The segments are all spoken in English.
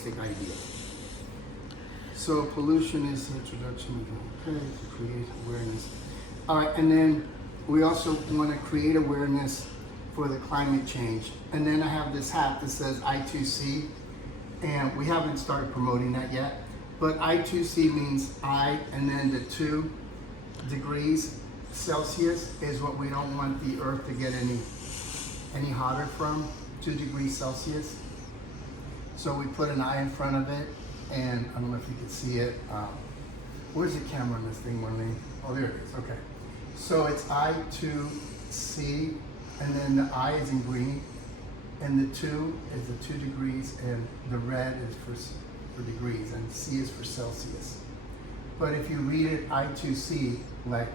basic idea. So pollution is the introduction of okay, to create awareness. All right, and then we also want to create awareness for the climate change. And then I have this hat that says I2C, and we haven't started promoting that yet. But I2C means I, and then the 2 degrees Celsius is what we don't want the Earth to get any hotter from, 2 degrees Celsius. So we put an I in front of it, and I don't know if you can see it. Where's the camera on this thing, Marlene? Oh, there it is, okay. So it's I2C, and then the I is in green, and the 2 is the 2 degrees, and the red is for degrees, and C is for Celsius. But if you read it I2C, like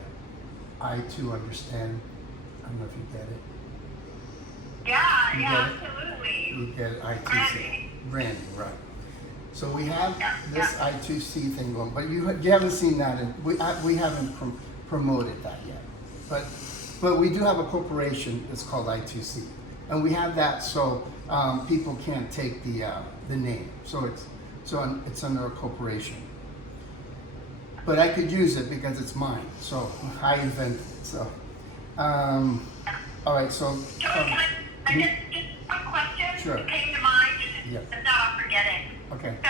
I to understand, I don't know if you get it. Yeah, absolutely. You get it, I2C. Branding, right. So we have this I2C thing going, but you haven't seen that, and we haven't promoted that yet. But we do have a corporation that's called I2C, and we have that so people can't take the name. So it's under a corporation. But I could use it because it's mine. So I invented it. So all right. So can I just one question? Sure. It came to mind. Yeah. It's not I'm forgetting. Okay. So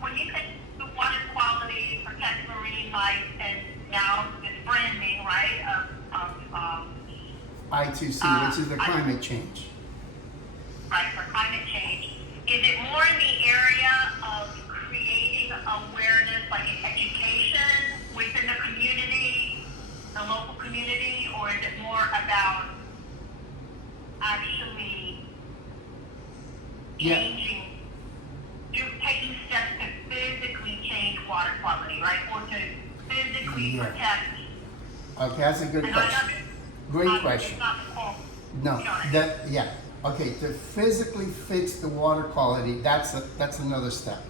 when you said the water quality, protect marine life, and now this branding, right, of I2C, which is the climate change. Right, for climate change, is it more in the area of creating awareness, like education within the community, the local community, or is it more about actually changing, taking steps to physically change water quality, right, or to physically protect? Okay, that's a good question. Great question. No, okay, to physically fix the water quality, that's another step.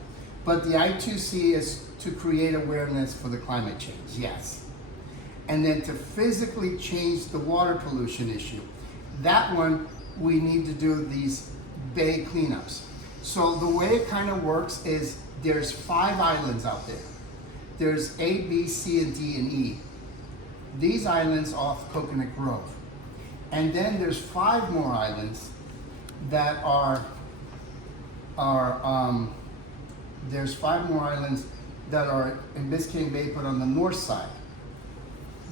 But the I2C is to create awareness for the climate change, yes. And then to physically change the water pollution issue, that one, we need to do these bay cleanups. So the way it kind of works is there's 5 islands out there. There's A, B, C, and D, and E. These islands off Coconut Grove. And then there's 5 more islands that there's 5 more islands that are in Biscayne Bay, but on the north side.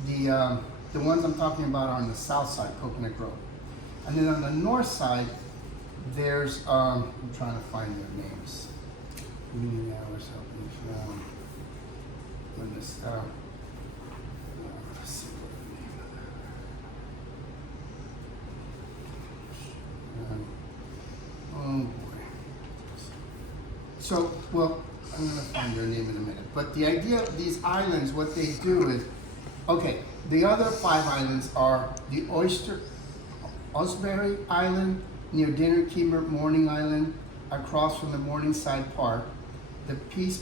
The ones I'm talking about are on the south side, Coconut Grove. And then on the north side, there's, I'm trying to find their names. Community hours helping when this, let's see what the name of that. Oh boy. So, well, I'm gonna find their name in a minute. But the idea of these islands, what they do is, okay, the other 5 islands are the Osbury Island, near Dinner Keeper Morning Island, across from the Morningside Park, the Peace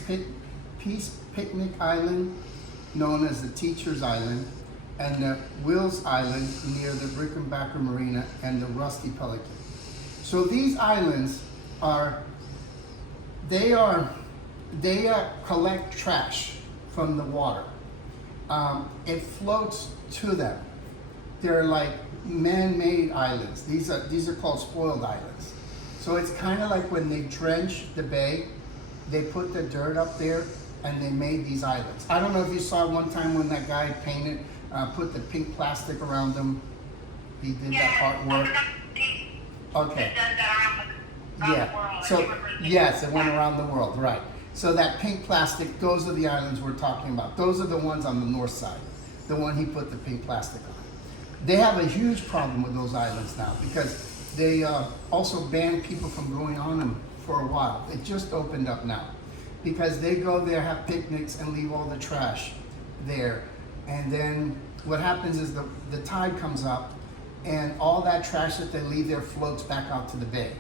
Picnic Island, known as the Teacher's Island, and the Wills Island near the Brickenbacker Marina and the Rusty Pelican. So these islands they collect trash from the water. It floats to them. They're like man-made islands. These are called spoiled islands. So it's kind of like when they drench the bay, they put the dirt up there and they made these islands. I don't know if you saw one time when that guy painted, put the pink plastic around them. He did that artwork. Okay. Yeah. So yes, it went around the world, right? So that pink plastic, those are the islands we're talking about. Those are the ones on the north side, the one he put the pink plastic on. They have a huge problem with those islands now because they also banned people from going on them for a while. It just opened up now because they go there, have picnics, and leave all the trash there. And then what happens is the tide comes up and all that trash that they leave there floats back out to the bay.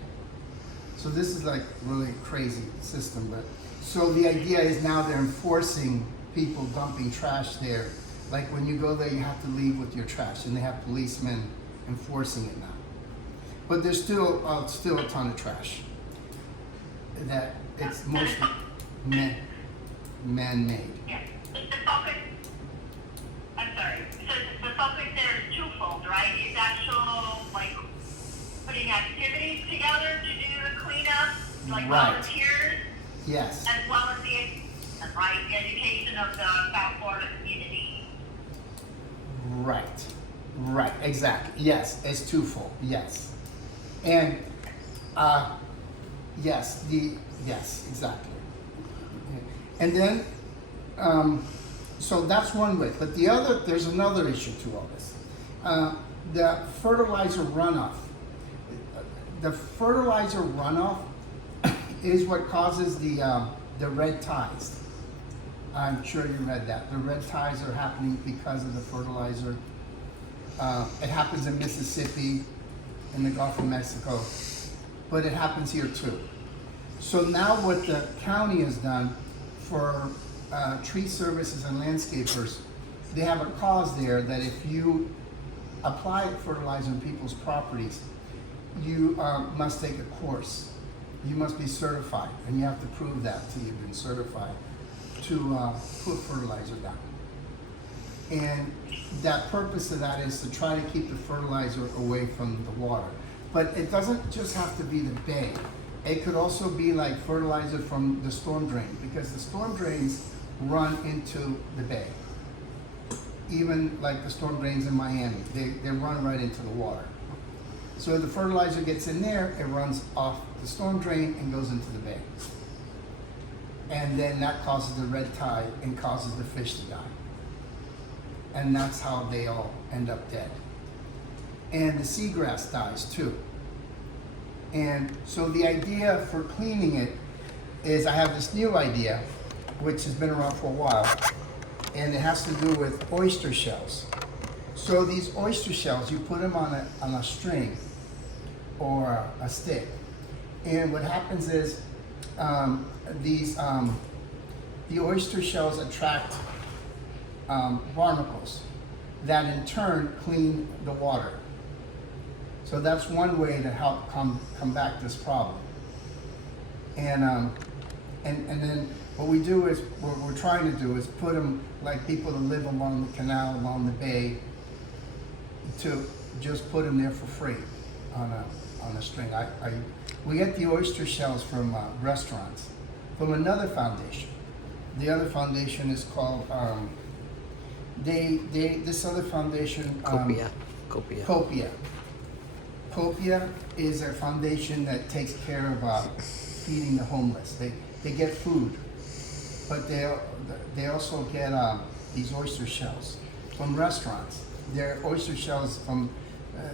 So this is like really crazy system. But so the idea is now they're enforcing people dumping trash there. Like when you go there, you have to leave with your trash, and they have policemen enforcing it now. But there's still a ton of trash. that it's mostly man-made. Yeah, the focus, I'm sorry, so the focus there is twofold, right? It's actual, like, putting activities together to do the cleanup, like Right. volunteers, Yes, as well as the education of the South Florida community. right, exactly. Yes, it's twofold. Yes, and yes, yes, exactly. And then, so that's one way. But there's another issue to all this. The fertilizer runoff. The fertilizer runoff is what causes the red ties. I'm sure you read that. The red ties are happening because of the fertilizer. It happens in Mississippi, in the Gulf of Mexico, but it happens here too. So now what the county has done for tree services and landscapers, they have a clause there that if you apply fertilizer on people's properties, you must take a course. You must be certified, and you have to prove that till you've been certified to put fertilizer down. And that purpose of that is to try to keep the fertilizer away from the water. But it doesn't just have to be the bay. It could also be like fertilizer from the storm drain, because the storm drains run into the bay. Even like the storm drains in Miami, they run right into the water. So the fertilizer gets in there, it runs off the storm drain and goes into the bay. And then that causes the red tide and causes the fish to die. And that's how they all end up dead. And the seagrass dies too. And so the idea for cleaning it is, I have this new idea, which has been around for a while, and it has to do with oyster shells. So these oyster shells, you put them on a string or a stick. And what happens is the oyster shells attract barnacles that in turn clean the water. So that's one way to help combat this problem. And then what we do is, what we're trying to do is put them, like people that live along the canal, along the bay, to just put them there for free on a string. We get the oyster shells from restaurants, from another foundation. The other foundation is called, this other foundation, Copia. Copia is a foundation that takes care of feeding the homeless. They get food, but they also get these oyster shells from restaurants. They're oyster shells from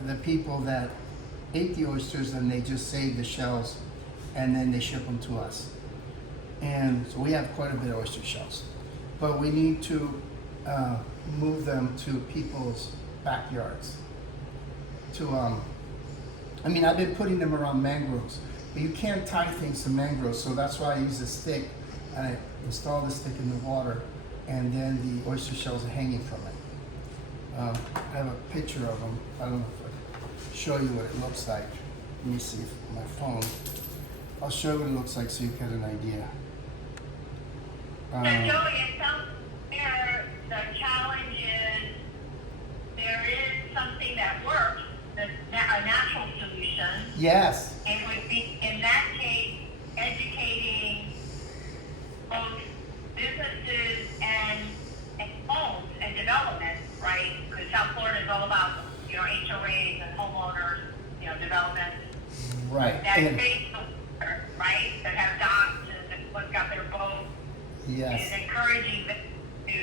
the people that ate the oysters, and they just save the shells and then they ship them to us. And so we have quite a bit of oyster shells, but we need to move them to people's backyards. I've been putting them around mangroves, but you can't tie things to mangroves, so that's why I use a stick, and I install the stick in the water, and then the oyster shells are hanging from it. I have a picture of them. I don't know if I can show you what it looks like. Let me see if my phone. I'll show you what it looks like so you get an idea. So Joey, it sounds the challenge is there is something that works, a natural solution. Yes. It would be, in that case, educating both businesses and homes and development, right? Because South Florida is all about, HOAs and homeowners, development. Right. That And- face the water, right? That have docks and what's got their boat. yes. Is encouraging them to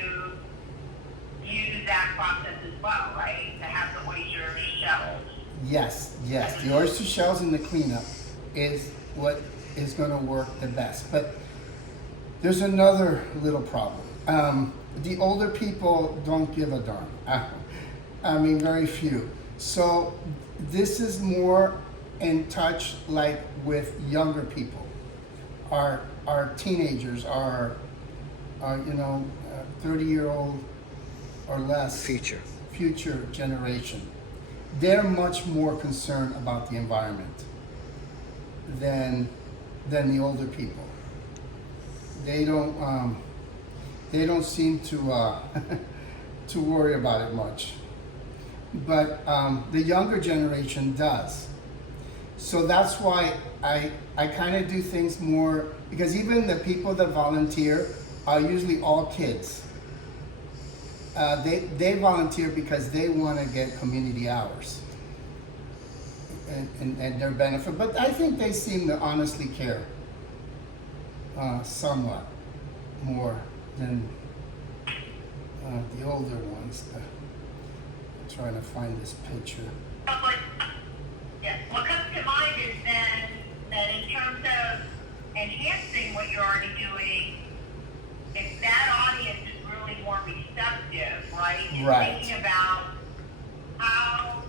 use that process as well, right? To have the oyster shells. Yes. The oyster shells in the cleanup is what is going to work the best. But there's another little problem. The older people don't give a darn. Very few. So this is more in touch like with younger people. Our teenagers, our 30-year-old or less future generation. They're much more concerned about the environment than than the older people. They don't seem to to worry about it much. But the younger generation does. So that's why I kind of do things more, because even the people that volunteer are usually all kids. They volunteer because they want to get community hours and their benefit. But I think they seem to honestly care somewhat more than the older ones. I'm trying to find this picture. What comes to mind is then that in terms of enhancing what you're already doing, if that audience is really more receptive, right? And Right. thinking about how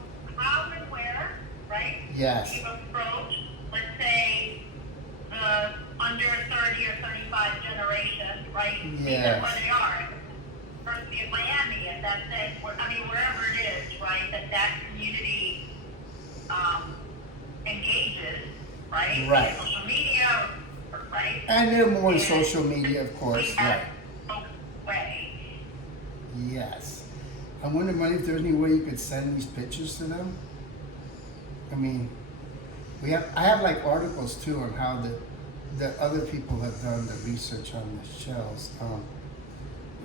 and where, right? Yes. You approach, let's say, the under 30 or 35 generation, right? Yes. Because where they are. First in Miami, and that's it. Wherever it is, right? That community engages, right? Right. Social media, right? And they're more on And social media, of course. we have Right. no way. Yes. I wonder, Money, if there's any way you could send these pictures to them. I mean, I have like articles too on how the other people have done the research on the shells. Let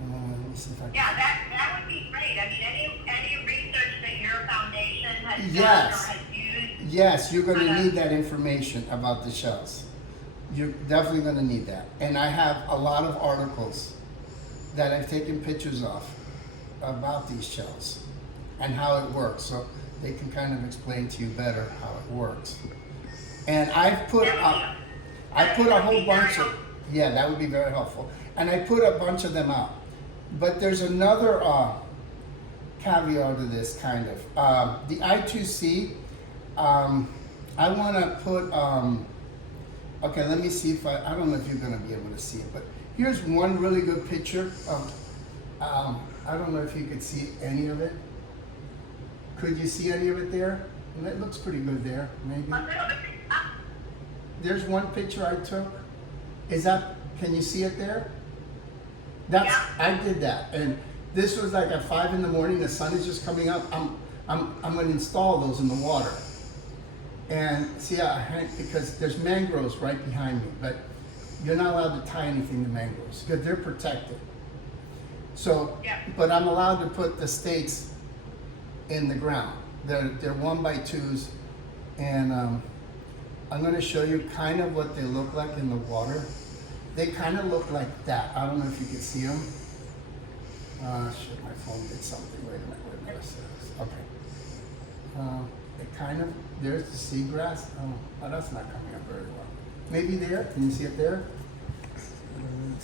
me see if I can. Yeah, that would be great. Any research that your foundation has done Yes. or has used. Yes, you're going to need that information about the shells. You're definitely going to need that. And I have a lot of articles that I've taken pictures of about these shells and how it works, so they can kind of explain to you better how it works. And I've put up, I put a whole bunch of, yeah, that would be very helpful. And I put a bunch of them out. But there's another caveat to this, kind of. The I2C, I want to put, okay, let me see if I don't know if you're going to be able to see it, but here's one really good picture of, I don't know if you could see any of it. Could you see any of it there? And it looks pretty good there, maybe. There's one picture I took. Can you see it there? I did that, and this was like at 5 in the morning. The sun is just coming up. I'm going to install those in the water, and see, because there's mangroves right behind me, but you're not allowed to tie anything to mangroves because they're protected. So, but I'm allowed to put the stakes in the ground. They're 1x2s, and I'm going to show you kind of what they look like in the water. They kind of look like that. I don't know if you can see them. Shit, my phone did something. Wait a minute. Okay. It kind of, there's the seagrass. Oh, that's not coming up very well. Maybe there. Can you see it there?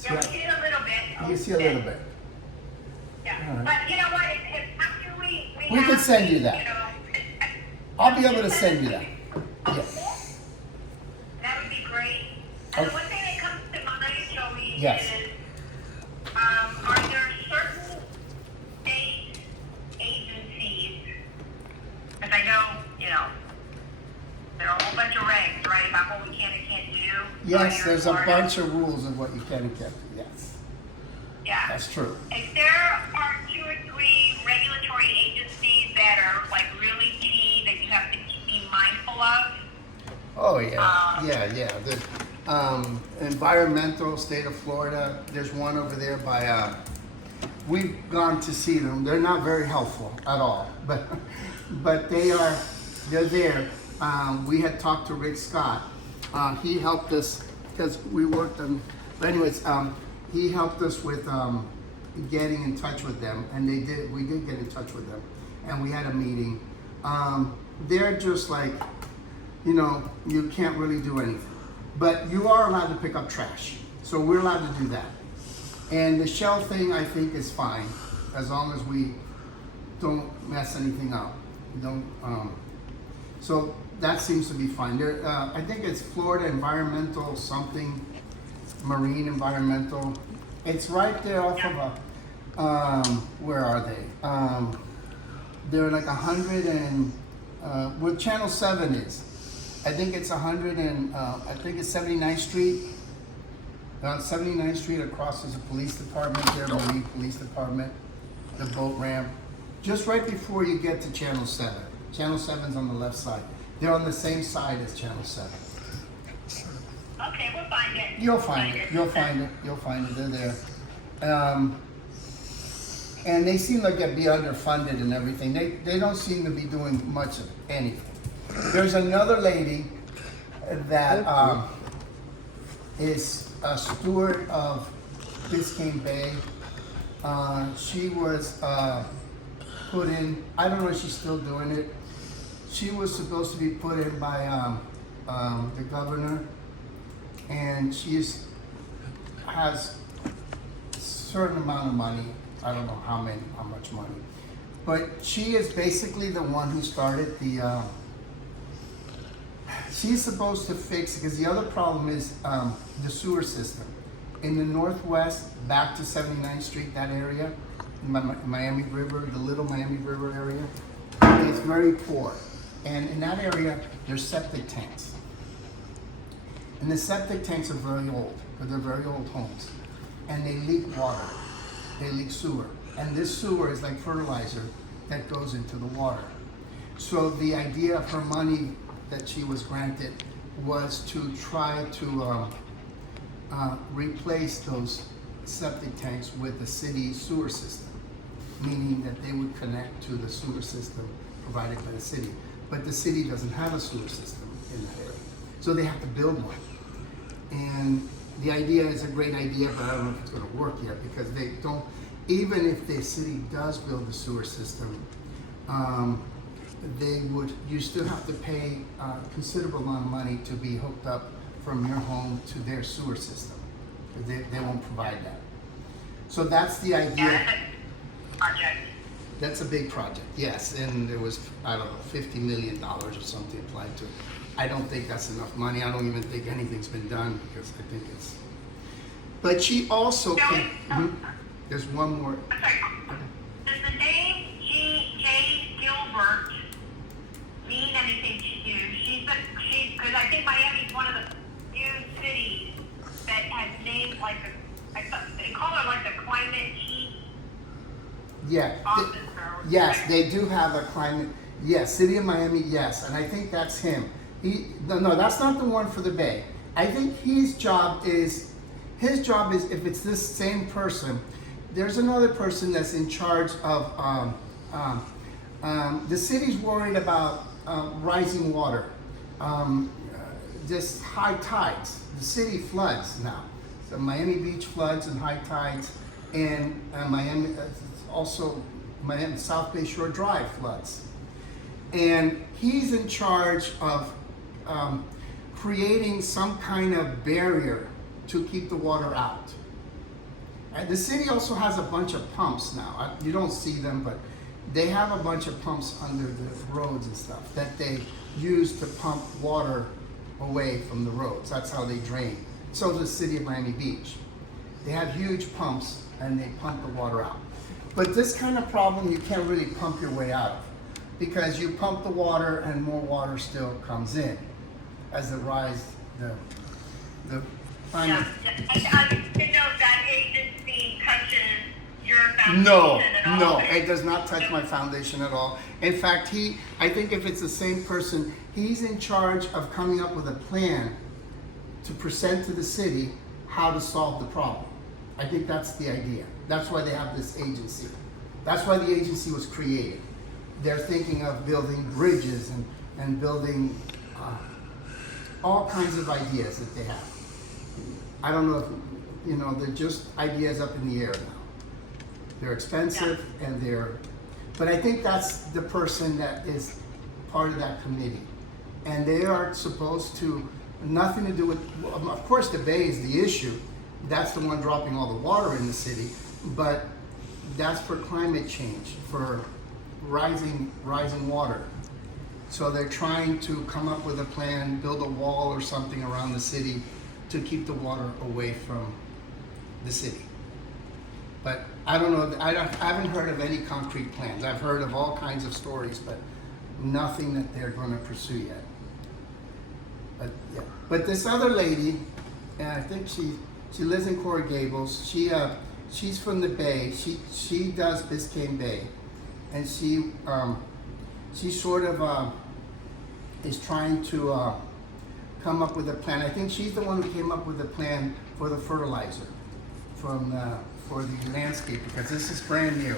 Yeah, we see it a little bit. You see a little bit. Yeah, All right. but you know what? If after We have, could send you that. You know, I'll be able to send you that. Yeah. That would be great. Okay. And the one thing that comes to mind, Joey, Yes. is are there certain state agencies, because I know, there are a whole bunch of regs, right, about what we can and can't do. Yes, Here in there's a Florida. bunch of rules of what you can and can't do. Yes, Yeah. that's true. If there are 2 or 3 regulatory agencies that are like really key that you have to be mindful of. Oh yeah, yeah. The environmental state of Florida. There's one over there by. We've gone to see them. They're not very helpful at all, but they're there. We had talked to Rick Scott. He helped us because we worked on. But anyways, he helped us with getting in touch with them, and we did get in touch with them, and we had a meeting. They're just like, you can't really do anything, but you are allowed to pick up trash, so we're allowed to do that. And the shell thing, I think, is fine as long as we don't mess anything up. So that seems to be fine. I think it's Florida Environmental something, Marine Environmental. It's right there off of where are they? They're like 100 and where Channel 7 is. I think it's 100 and, I think it's 79th Street. On 79th Street across is a police department there, Marine Police Department, the boat ramp. Just right before you get to Channel 7. Channel 7's on the left side. They're on the same side as Channel 7. Okay, we'll find it. You'll find it. You'll find it. You'll find it. They're there. And they seem like they'd be underfunded and everything. They don't seem to be doing much of anything. There's another lady that is a steward of Biscayne Bay. She was put in, I don't know if she's still doing it. She was supposed to be put in by the governor, and she has a certain amount of money. I don't know how much money, but she is basically the one who started the. She's supposed to fix, because the other problem is the sewer system in the northwest, back to 79th Street, that area, Miami River, the Little Miami River area, is very poor, and in that area there's septic tanks, and the septic tanks are very old, but they're very old homes, and they leak water. They leak sewer, and this sewer is like fertilizer that goes into the water. So the idea of her money that she was granted was to try to replace those septic tanks with the city sewer system, meaning that they would connect to the sewer system provided by the city. But the city doesn't have a sewer system in that area, so they have to build one. And the idea is a great idea, but I don't know if it's going to work yet, because they don't, even if the city does build the sewer system, you still have to pay a considerable amount of money to be hooked up from your home to their sewer system. They won't provide that. So that's the idea. Yeah, project. That's a big project, yes, and there was, I don't know, $50 million or something applied to it. I don't think that's enough money. I don't even think anything's been done, because I think it's. But she also there's one more. I'm sorry. Does the name J. Gilbert mean anything to you? Because I think Miami's one of the few cities that has named like they call her like the climate chief. Yeah. Officer. Yes, they do have a climate. Yes, City of Miami. Yes, and I think that's him. No, that's not the one for the Bay. I think his job is if it's this same person, there's another person that's in charge of. The city's worried about rising water, just high tides. The city floods now. So Miami Beach floods and high tides, and Miami also Miami South Bay Shore Drive floods. And he's in charge of creating some kind of barrier to keep the water out. And the city also has a bunch of pumps now. You don't see them, but they have a bunch of pumps under the roads and stuff that they use to pump water away from the roads. That's how they drain. So does the city of Miami Beach. They have huge pumps and they pump the water out. But this kind of problem you can't really pump your way out of, because you pump the water and more water still comes in as the final. I didn't know if that agency touches your foundation No, at all. no, it does not touch my foundation at all. In fact, I think if it's the same person, he's in charge of coming up with a plan to present to the city how to solve the problem. I think that's the idea. That's why they have this agency. That's why the agency was created. They're thinking of building bridges and building all kinds of ideas that they have. I don't know if, they're just ideas up in the air now. They're expensive and but I think that's the person that is part of that committee. And they are supposed to, nothing to do with, of course the Bay is the issue. That's the one dropping all the water in the city, but that's for climate change, for rising water. So they're trying to come up with a plan, build a wall or something around the city to keep the water away from the city. But I don't know, I haven't heard of any concrete plans. I've heard of all kinds of stories, but nothing that they're going to pursue yet. Yeah. But this other lady, and I think she lives in Coral Gables. She's from the Bay. She does Biscayne Bay, and she sort of is trying to come up with a plan. I think she's the one who came up with the plan for the fertilizer for the landscape, because this is brand new.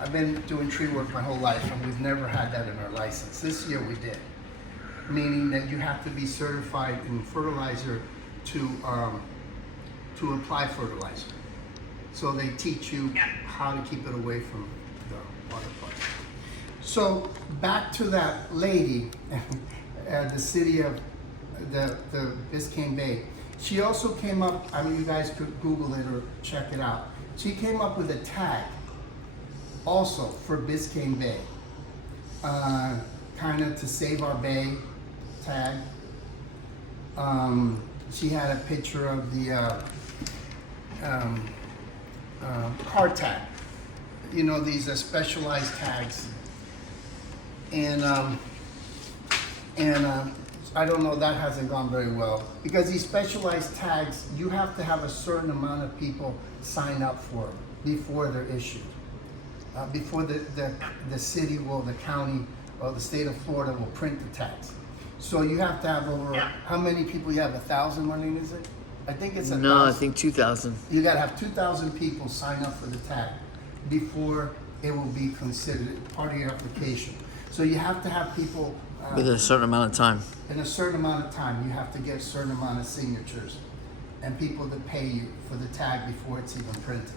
I've been doing tree work my whole life, and we've never had that in our license. This year we did, meaning that you have to be certified in fertilizer to apply fertilizer. So they teach you how to keep it away from the water park. So back to that lady, the city of the Biscayne Bay. She also came up, I mean, you guys could Google it or check it out. She came up with a tag also for Biscayne Bay, kind of to save our bay tag. She had a picture of the car tag, you know, these specialized tags. And I don't know, that hasn't gone very well, because these specialized tags, you have to have a certain amount of people sign up for them before they're issued. Before the city will, the county, or the state of Florida will print the tags. So you have to have over, how many people you have, 1,000, Marlene, is it? I think it's 1,000. No, I think 2,000. You gotta have 2,000 people sign up for the tag before it will be considered part of your application. So you have to have people Within a certain amount of time. in a certain amount of time. You have to get a certain amount of signatures and people to pay you for the tag before it's even printed.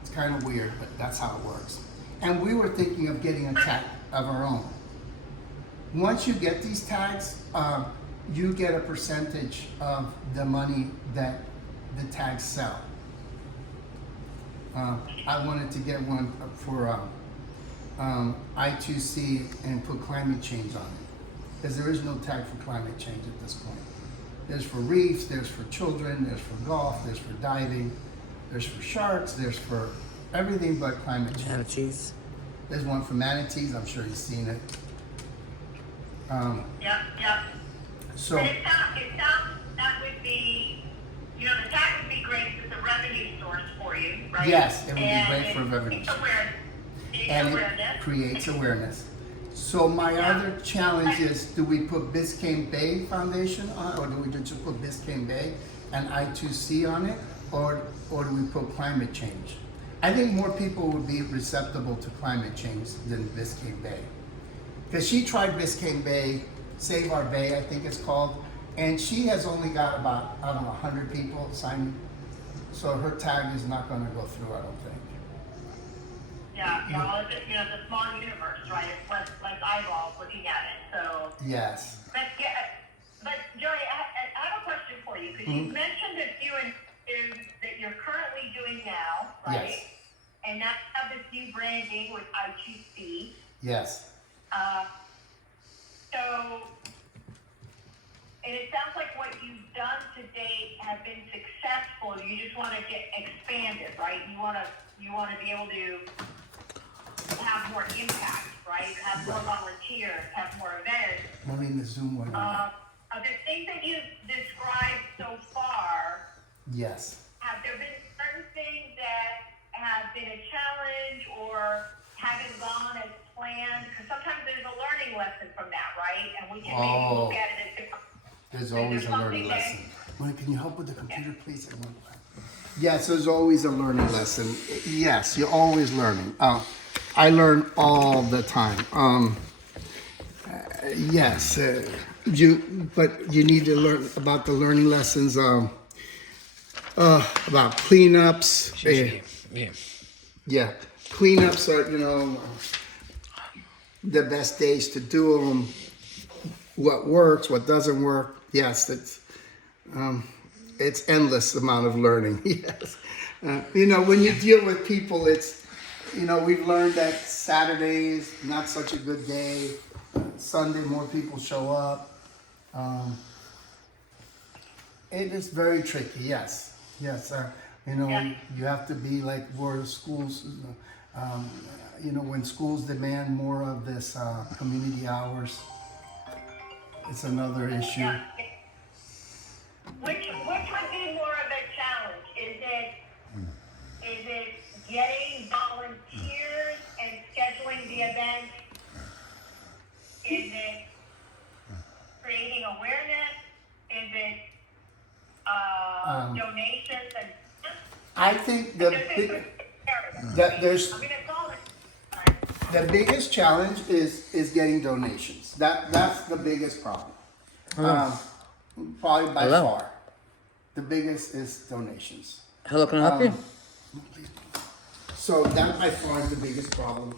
It's kind of weird, but that's how it works. And we were thinking of getting a tag of our own. Once you get these tags, you get a percentage of the money that the tags sell. I wanted to get one for I2C and put climate change on it, because there is no tag for climate change at this point. There's for reefs, there's for children, there's for golf, there's for diving, there's for sharks, there's for everything but climate change. Manatees. There's one for manatees, I'm sure you've seen it. Yep. So, And it sounds that would be, you know, the tag would be great as a revenue source for you, right? yes, it would be And great for revenue. And It creates awareness. So my other challenge is, do we put Biscayne Bay Foundation on, or do we just put Biscayne Bay and I2C on it, or do we put climate change? I think more people would be receptible to climate change than Biscayne Bay. Because she tried Biscayne Bay, Save Our Bay, I think it's called, and she has only got about, I don't know, 100 people signing. So her tag is not gonna go through, I don't think. Yeah, well, it's, you know, it's a small universe, right? It's like eyeballs looking at it, so. Yes. But Joey, I have a question for you, because you mentioned a few that you're currently doing now, right? Yes. And that's have this new branding with I2C. Yes. So, and it sounds like what you've done to date have been successful. You just want to get expanded, right? You want to be able to have more impact, right? Have more volunteers, have more events. Let me in the Zoom one. Of the things that you've described so far, Yes. have there been certain things that have been a challenge or haven't gone as planned? Because sometimes there's a learning lesson from that, right? And we can maybe look at it as different. There's always a learning something lesson. Mike, can you help with the computer, please? Yes, there's always a learning lesson. Yes, you're always learning. I learn all the time. Yes, but you need to learn about the learning lessons. About cleanups. Yeah, cleanups are, you know, the best days to do them. What works, what doesn't work. Yes, it's endless amount of learning. Yes, you know, when you deal with people, it's, you know, we've learned that Saturday is not such a good day. Sunday, more people show up. It is very tricky. Yes. You know, you have to be like where schools, you know, when schools demand more of this community hours. it's another issue. Yeah. Which would be more of a challenge? Is it getting volunteers and scheduling the event? Is it creating awareness? Is it donations and? I think that there's I mean, it's all. the biggest challenge is getting donations. That's the biggest problem. Probably by Hello. far. The biggest is donations. Hello, can I help you? So that by far is the biggest problem.